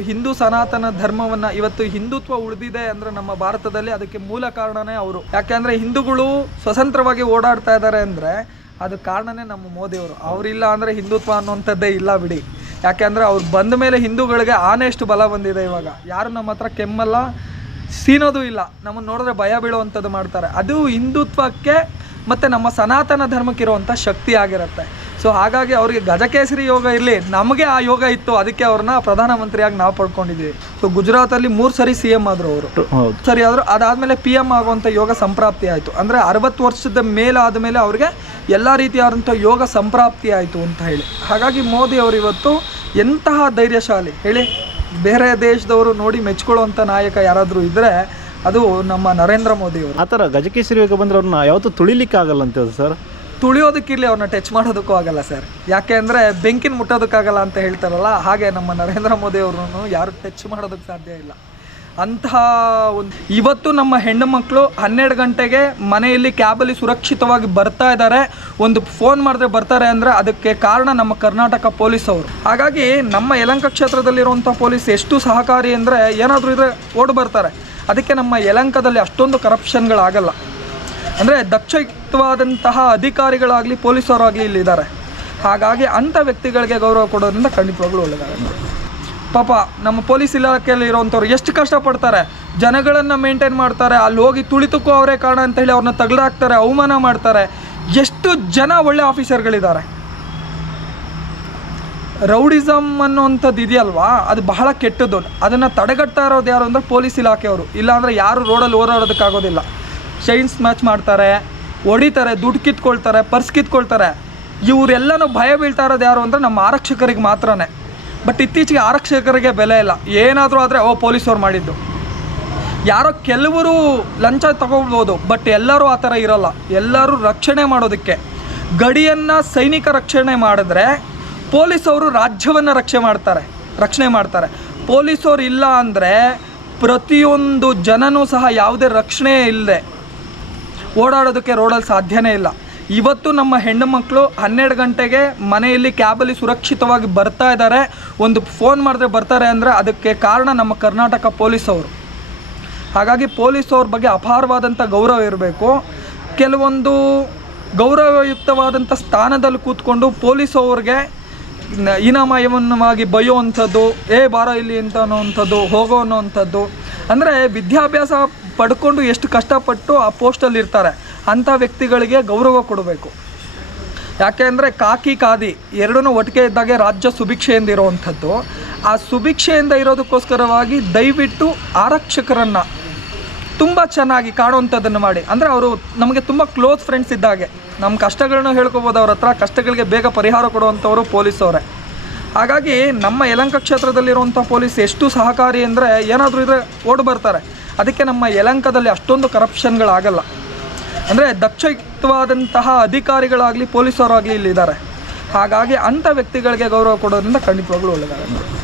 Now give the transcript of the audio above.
ಹಿಂದೂ ಸನಾತನ ಧರ್ಮವನ್ನ ಇವತ್ತು ಹಿಂದುತ್ವ ಉಳಿದಿದೆ ಅಂದ್ರೆ ನಮ್ಮ ಭಾರತದಲ್ಲಿ ಅದಕ್ಕೆ ಮೂಲ ಕಾರಣನೇ ಅವರು. ಯಾಕೆಂದ್ರೆ ಹಿಂದೂಗಳು ಸ್ವತಂತ್ರವಾಗಿ ಓಡಾಡ್ತಾ ಇದ್ದಾರೆ ಅಂದ್ರೆ ಅದು ಕಾರಣನೇ ನಮ್ಮ ಮೋದಿಯವರು. ಅವರಿಲ್ಲ ಅಂದ್ರೆ ಹಿಂದುತ್ವ ಅನ್ನುವಂಥದ್ದೇ ಇಲ್ಲ ಬಿಡಿ. ಯಾಕೆಂದ್ರೆ ಅವ್ರು ಬಂದ ಮೇಲೆ ಹಿಂದೂಗಳಿಗೆ ಆನೆಷ್ಟು ಬಲ ಬಂದಿದೆ ಇವಾಗ. ಯಾರು ನಮ್ಮ ಹತ್ರ ಕೆಮ್ಮಲ್ಲ, ಸೀನೋದು ಇಲ್ಲ. ನಮ್ಮನ್ನು ನೋಡಿದ್ರೆ ಭಯ ಬೀಳುವಂಥದ್ದು ಮಾಡ್ತಾರೆ. ಅದು ಹಿಂದುತ್ವಕ್ಕೆ ಮತ್ತು ನಮ್ಮ ಸನಾತನ ಧರ್ಮಕ್ಕಿರುವಂಥ ಶಕ್ತಿ ಆಗಿರುತ್ತೆ. ಸೊ ಹಾಗಾಗಿ ಅವರಿಗೆ ಗಜಕೇಸರಿ ಯೋಗ ಇರಲಿ ನಮಗೆ ಆ ಯೋಗ ಇತ್ತು ಅದಕ್ಕೆ ಅವ್ರನ್ನ ಪ್ರಧಾನಮಂತ್ರಿಯಾಗಿ ನಾವು ಪಡ್ಕೊಂಡಿದ್ದೀವಿ ಸೊ ಗುಜರಾತಲ್ಲಿ ಮೂರು ಸರಿ ಸಿ ಎಂ ಆದರು ಅವರು. ಸರಿ ಆದರೂ ಅದಾದಮೇಲೆ ಪಿ ಎಂ ಆಗುವಂಥ ಯೋಗ ಸಂಪ್ರಾಪ್ತಿ ಆಯಿತು. ಅಂದರೆ ಅರವತ್ತು ವರ್ಷದ ಮೇಲಾದ ಮೇಲೆ ಅವ್ರಿಗೆ ಎಲ್ಲ ರೀತಿಯಾದಂಥ ಯೋಗ ಸಂಪ್ರಾಪ್ತಿ ಆಯಿತು ಅಂತ ಹೇಳಿ. ಹಾಗಾಗಿ ಮೋದಿ ಅವರು ಇವತ್ತು ಎಂತಹ ಧೈರ್ಯಶಾಲಿ. ಹೇಳಿ ಬೇರೆ ದೇಶದವರು ನೋಡಿ ಮೆಚ್ಕೊಳ್ಳುವಂಥ ನಾಯಕ ಯಾರಾದರೂ ಇದ್ದರೆ ಅದು ನಮ್ಮ ನರೇಂದ್ರ ಮೋದಿ ಅವರು. ಆ ಥರ ಗಜಕಿ ಯೋಗ ಬಂದರೆ ಅವ್ರನ್ನ ಯಾವತ್ತೂ ತುಳಿಲಿಕ್ಕೆ ಆಗಲ್ಲ ಅಂತ ಸರ್? ತುಳಿಯೋದಕ್ಕಿರಲಿ ಅವ್ರನ್ನ ಟಚ್ ಮಾಡೋದಕ್ಕೂ ಆಗಲ್ಲ ಸರ್. ಯಾಕೆ ಅಂದರೆ ಬೆಂಕಿನ ಮುಟ್ಟೋದಕ್ಕಾಗಲ್ಲ ಅಂತ ಹೇಳ್ತಾರಲ್ಲ ಹಾಗೆ ನಮ್ಮ ನರೇಂದ್ರ ಮೋದಿ ಅವ್ರನ್ನು ಯಾರು ಟಚ್ ಮಾಡೋದಕ್ಕೆ ಸಾಧ್ಯ ಇಲ್ಲ. ಅಂತಹ ಒಂದು ಇವತ್ತು ನಮ್ಮ ಹೆಣ್ಣು ಮಕ್ಕಳು ಹನ್ನೆರಡು ಗಂಟೆಗೆ ಮನೆಯಲ್ಲಿ ಕ್ಯಾಬಲ್ಲಿ ಸುರಕ್ಷಿತವಾಗಿ ಬರ್ತಾ ಇದ್ದಾರೆ. ಒಂದು ಫೋನ್ ಮಾಡಿದ್ರೆ ಬರ್ತಾರೆ ಅಂದರೆ ಅದಕ್ಕೆ ಕಾರಣ ನಮ್ಮ ಕರ್ನಾಟಕ ಪೊಲೀಸ್ ಅವರು. ಹಾಗಾಗಿ ನಮ್ಮ ಯಲಂಕ ಕ್ಷೇತ್ರದಲ್ಲಿರುವಂಥ ಪೊಲೀಸ್ ಎಷ್ಟು ಸಹಕಾರಿ ಅಂದರೆ ಏನಾದರೂ ಇದ್ರೆ ಓಡ್ ಬರ್ತಾರೆ. ಅದಕ್ಕೆ ನಮ್ಮ ಯಲಂಕದಲ್ಲಿ ಅಷ್ಟೊಂದು ಕರಪ್ಷನ್ಗಳಾಗಲ್ಲ ಅಂದರೆ ದಕ್ಷಯುಕ್ತವಾದಂತಹ ಅಧಿಕಾರಿಗಳಾಗಲಿ, ಪೊಲೀಸರಾಗಲಿ ಇಲ್ಲಿದ್ದಾರೆ ಹಾಗಾಗಿ ಅಂಥ ವ್ಯಕ್ತಿಗಳಿಗೆ ಗೌರವ ಕೊಡೋದ್ರಿಂದ ಖಂಡಿತವಾಗ್ಲೂ ಒಳ್ಳೆಯದಾಗುತ್ತೆ. ಪಾಪ ನಮ್ಮ ಪೊಲೀಸ್ ಇಲಾಖೆಯಲ್ಲಿ ಇರೋವಂಥವ್ರು ಎಷ್ಟು ಕಷ್ಟಪಡ್ತಾರೆ? ಜನಗಳನ್ನು ಮೇಂಟೈನ್ ಮಾಡ್ತಾರೆ, ಅಲ್ಲಿ ಹೋಗಿ ತುಳಿತಕ್ಕೂ ಅವರೇ ಕಾರಣ ಅಂತ ಹೇಳಿ ಅವ್ರನ್ನ ತಗಲಾಕ್ತಾರೆ, ಅವಮಾನ ಮಾಡ್ತಾರೆ. ಎಷ್ಟು ಜನ ಒಳ್ಳೆ ಆಫೀಸರ್ಗಳಿದ್ದಾರೆ ರೌಡಿಸಮ್ ಅನ್ನುವಂಥದ್ದು ಇದೆಯಲ್ವಾ? ಅದು ಬಹಳ ಕೆಟ್ಟದ್ದು. ಅದನ್ನು ತಡೆಗಟ್ತಾ ಇರೋದು ಯಾರು ಅಂದರೆ ಪೊಲೀಸ್ ಇಲಾಖೆಯವರು. ಇಲ್ಲಾಂದರೆ ಯಾರು ರೋಡಲ್ಲಿ ಓಡಾಡೋದಕ್ಕಾಗೋದಿಲ್ಲ. ಶೈನ್ಸ್ ಮ್ಯಾಚ್ ಮಾಡ್ತಾರೆ, ಹೊಡಿತಾರೆ, ದುಡ್ಡು ಕಿತ್ಕೊಳ್ತಾರೆ, ಪರ್ಸ್ ಕಿತ್ಕೊಳ್ತಾರೆ. ಇವರೆಲ್ಲನೂ ಭಯ ಬೀಳ್ತಾ ಇರೋದು ಯಾರು ಅಂದರೆ ನಮ್ಮ ಆರಕ್ಷಕರಿಗೆ ಮಾತ್ರನೇ. ಬಟ್ ಇತ್ತೀಚೆಗೆ ಆರಕ್ಷಕರಿಗೆ ಬೆಲೆ ಇಲ್ಲ. ಏನಾದರೂ ಆದರೆ, ಓ, ಪೊಲೀಸವ್ರು ಮಾಡಿದ್ದು. ಯಾರೋ ಕೆಲವರು ಲಂಚ ತಗೋಬೋದು ಬಟ್ ಎಲ್ಲರೂ ಆ ಥರ ಇರೋಲ್ಲ. ಎಲ್ಲರೂ ರಕ್ಷಣೆ ಮಾಡೋದಕ್ಕೆ. ಗಡಿಯನ್ನು ಸೈನಿಕ ರಕ್ಷಣೆ ಮಾಡಿದ್ರೆ ಪೊಲೀಸವರು ರಾಜ್ಯವನ್ನು ರಕ್ಷೆ ಮಾಡ್ತಾರೆ, ರಕ್ಷಣೆ ಮಾಡ್ತಾರೆ. ಪೊಲೀಸವ್ರು ಇಲ್ಲ ಅಂದರೆ ಪ್ರತಿಯೊಂದು ಜನನೂ ಸಹ ಯಾವುದೇ ರಕ್ಷಣೆ ಇಲ್ಲದೆ ಓಡಾಡೋದಕ್ಕೆ ರೋಡಲ್ಲಿ ಸಾಧ್ಯನೇ ಇಲ್ಲ. ಇವತ್ತು ನಮ್ಮ ಹೆಣ್ಣು ಮಕ್ಕಳು ಹನ್ನೆರಡು ಗಂಟೆಗೆ ಮನೆಯಲ್ಲಿ ಕ್ಯಾಬಲ್ಲಿ ಸುರಕ್ಷಿತವಾಗಿ ಬರ್ತಾ ಇದ್ದಾರೆ. ಒಂದು ಫೋನ್ ಮಾಡಿದ್ರೆ ಬರ್ತಾರೆ ಅಂದರೆ ಅದಕ್ಕೆ ಕಾರಣ ನಮ್ಮ ಕರ್ನಾಟಕ ಪೊಲೀಸ್ ಅವರು ಹಾಗಾಗಿ ಪೊಲೀಸ್ ಅವ್ರ ಬಗ್ಗೆ ಅಪಾರವಾದಂಥ ಗೌರವ ಇರಬೇಕು. ಕೆಲವೊಂದು ಗೌರವಯುಕ್ತವಾದಂಥ ಸ್ಥಾನದಲ್ಲಿ ಕೂತ್ಕೊಂಡು ಪೊಲೀಸ್ ಅವ್ರಿಗೆ ನ- ಬಯ್ಯೋ ಅಂಥದ್ದು ಏ ಬಾರ ಇಲ್ಲಿ ಅಂತ ಅನ್ನೋವಂಥದ್ದು, ಹೋಗೋ ಅನ್ನೋವಂಥದ್ದು. ಅಂದರೆ ವಿದ್ಯಾಭ್ಯಾಸ ಪಡ್ಕೊಂಡು ಎಷ್ಟು ಕಷ್ಟಪಟ್ಟು ಆ ಪೋಸ್ಟಲ್ಲಿ ಇರ್ತಾರೆ, ಅಂಥ ವ್ಯಕ್ತಿಗಳಿಗೆ ಗೌರವ ಕೊಡಬೇಕು. ಯಾಕೆ ಅಂದರೆ ಕಾಕಿ ಕಾದಿ ಎರಡೂ ಒಟ್ಟಿಗೆ ಇದ್ದಾಗೆ ರಾಜ್ಯ ಸುಭಿಕ್ಷೆಯಿಂದ ಇರೋವಂಥದ್ದು. ಆ ಸುಭಿಕ್ಷೆಯಿಂದ ಇರೋದಕ್ಕೋಸ್ಕರವಾಗಿ ದಯವಿಟ್ಟು ಆರಕ್ಷಕರನ್ನು ತುಂಬ ಚೆನ್ನಾಗಿ ಕಾಣುವಂಥದ್ದನ್ನು ಮಾಡಿ. ಅಂದರೆ ಅವರು ನಮಗೆ ತುಂಬ ಕ್ಲೋಸ್ ಫ್ರೆಂಡ್ಸ್ ಇದ್ದಾಗೆ ನಮ್ಮ ಕಷ್ಟಗಳನ್ನ ಹೇಳ್ಕೊಬೋದು ಅವ್ರ ಹತ್ರ, ಕಷ್ಟಗಳಿಗೆ ಬೇಗ ಪರಿಹಾರ ಕೊಡುವಂಥವರು ಪೊಲೀಸ್ ಅವರೇ. ಹಾಗಾಗಿ ನಮ್ಮ ಯಲಂಕ ಕ್ಷೇತ್ರದಲ್ಲಿರುವಂಥ ಪೊಲೀಸ್ ಎಷ್ಟು ಸಹಕಾರಿ ಅಂದರೆ ಏನಾದರೂ ಇದ್ರೆ ಓಡಿ ಬರ್ತಾರೆ. ಅದಕ್ಕೆ ನಮ್ಮ ಯಲಂಕದಲ್ಲಿ ಅಷ್ಟೊಂದು ಕರಪ್ಷನ್ಗಳಾಗಲ್ಲ ಅಂದರೆ ದಕ್ಷಯುಕ್ತವಾದಂತಹ ಅಧಿಕಾರಿಗಳಾಗಲಿ ಪೊಲೀಸವರಾಗಲಿ ಇಲ್ಲಿದ್ದಾರೆ ಹಾಗಾಗಿ ಅಂಥ ವ್ಯಕ್ತಿಗಳಿಗೆ ಗೌರವ ಕೊಡೋದ್ರಿಂದ ಖಂಡಿತವಾಗ್ಲೂ ಒಳ್ಳೆಯದಾಗುತ್ತೆ